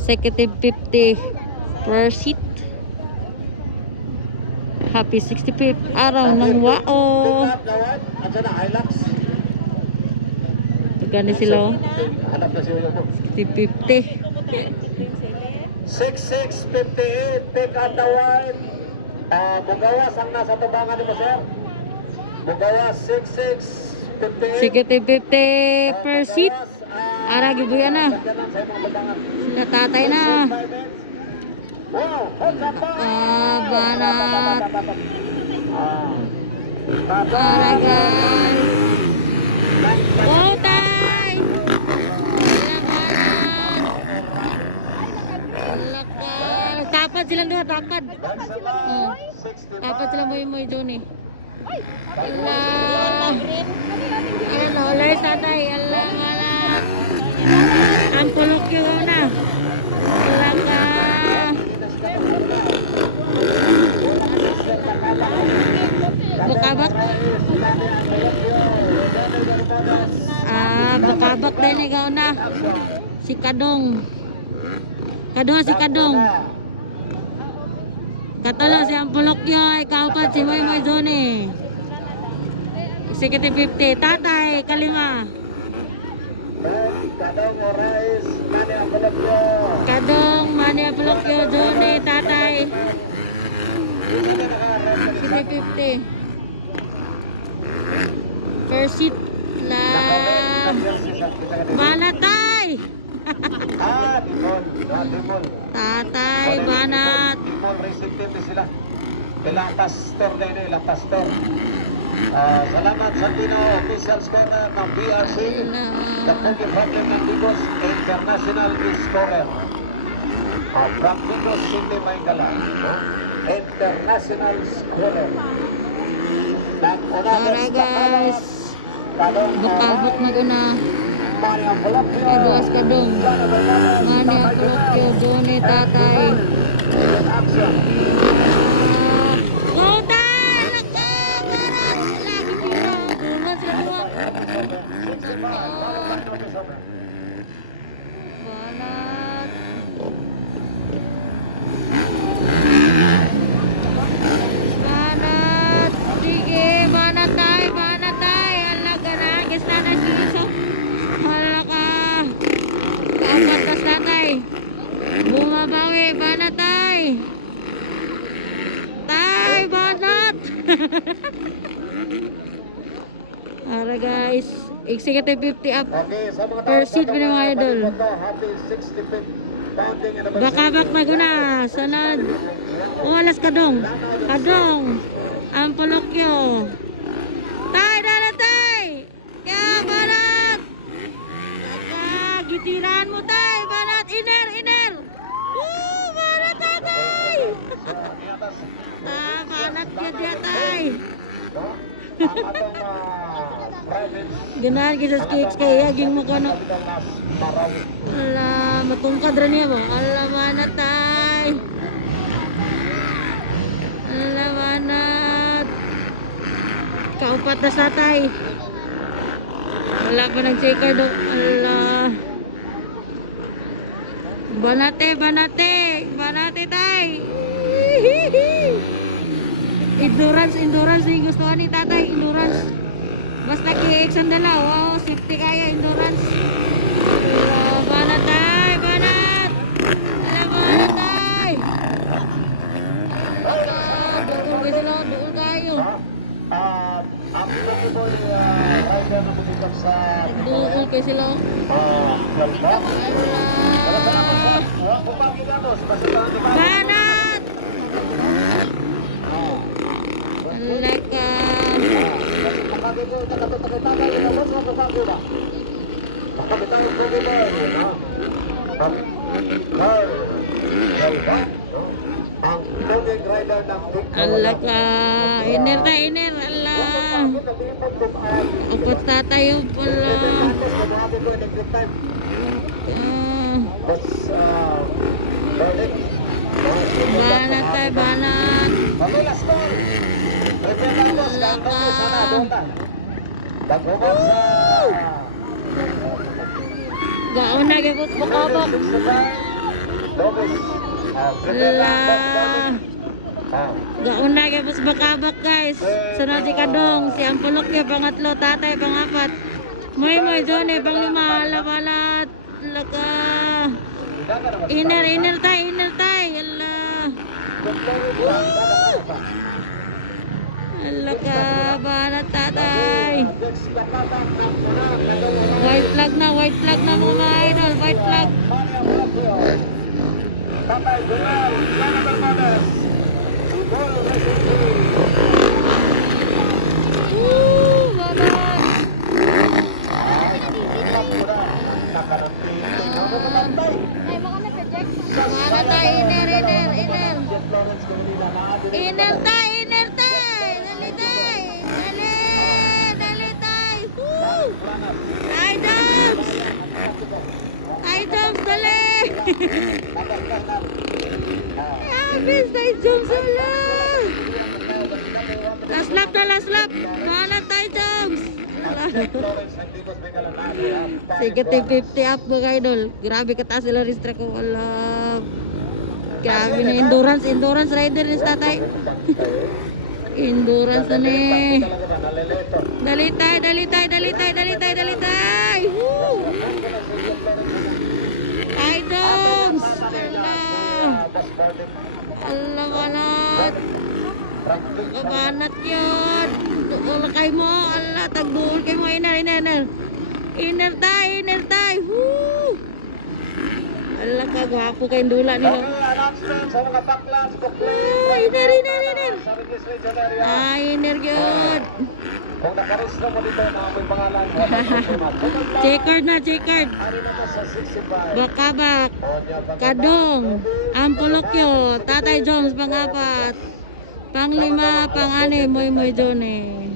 Executive 50 per seat. Happy 65th araw ng WAO. Gani sila. 50. 6658 pick up the white. Bugawas ang nasa tubangan ni mo, sir. Bugawas 6658. Executive 50 per seat. Ara gibuya na. Sila tatay na. Banat. Ara guys. Wow, tay. Tapat silang dua, tapat. Tapat sila moy-moy doon eh. Allah. Ayan o, ulit tatay. Allah, Allah. Ang pulok yung na. Allah ka. Bukabak. Bukabak din ikaw na. Si Kadong. Si Kadong. Katulong si Ampulokyo, ikaw pa si Moy Moy Zone. Executive 50, tatay, kalima. Kadong, Mani Ampulokyo, Zone, tatay. Executive 50. First seat lang. Banatay! Tatay, banat. Dimol racing team din sila. Ilang pastor na yun, ilang pastor. Salamat sa Tino, official scorer ng PRC. Kapugi Franklin ng Digos, international scorer. From Digos, Cindy Maingala. International scorer. Tara guys. Bukabok na guna. Kaduas Kadong. Mani ang Kulokyo, Jone, tatay. Godan! Nagkabaran! Lagi pira. Bulan sila dua. Banat. Banat. Sige, banat tay. Banat tay. Alam ka na. Gista na siso. Hala ka. Kapat kas tatay. Bumabawi. Banat tay. Tay, banat. Ara guys. Executive 50 up. Per seat pa ng mga idol. Bakabak na guna. Sunod. Alas Kadong. Kadong. Ampulokyo. Tay, dala tay. Kaya banat. Gitiran mo tay. Banat. Iner. Banat tatay. Banat dia tay. Ganahan kita skits kaya ging mo kono. Ala, matungkad ra niya ba? Ala manat tay. Ala manat. Kaupat na sa tay. Wala pa nag-checker do. Ala. Banate tay. Endurance yung gusto ni tatay, endurance. Basta ki-X ang dala, wow, safety kaya, endurance. Banat tay, banat! Banat tay! Dool kayo sila, dool kayo. Ang po rider na bumigang sa Dool kayo sila. Banat! Laka. Laka. Iner. Allah. Upot tatayo pala. Banat tayo, banat. Gaon na gabot bukabok. Dobis. Prepare na, boss Ala. morning. Gauna kay Boss Bakabak guys. Sunod si Kadong, si Ampulok kay pangatlo, tatay pangapat. Moy Johnny panglima, alabalat. Laka. Inner tay. Ala. Ala ka, banat tatay. White flag na mga idol, white flag. Tatay Donal, Yana Bernades. Gol Racing Team. Banat. Banat tay, inner. Inner tay. Dali tay. Woo! Tay Joms, dali. Abis, tay Joms, ala. Last lap. Banat tay Joms. Sige, 50 up mga idol. Grabe kataas sila restrict ko. Alam. Grabe na endurance rider ni tatay. Endurance na ni. Dali tay. Woo! Tay Joms. Allah banat. Banat yun. Wala kay mo. Allah, tagduol kay mo. Inner tay. Woo! Allah ka, gwapo kayong dula nila. Announcement sa mga baklas, Inner. Inner yun. Kung nakaristro mo dito na amoy pangalan, Checkered. Ari na to sa 65. Bakabak. Kadong. Ampulokyo. Tatay Joms, pangapat. Panglima, pang-ani, Moy Johnny.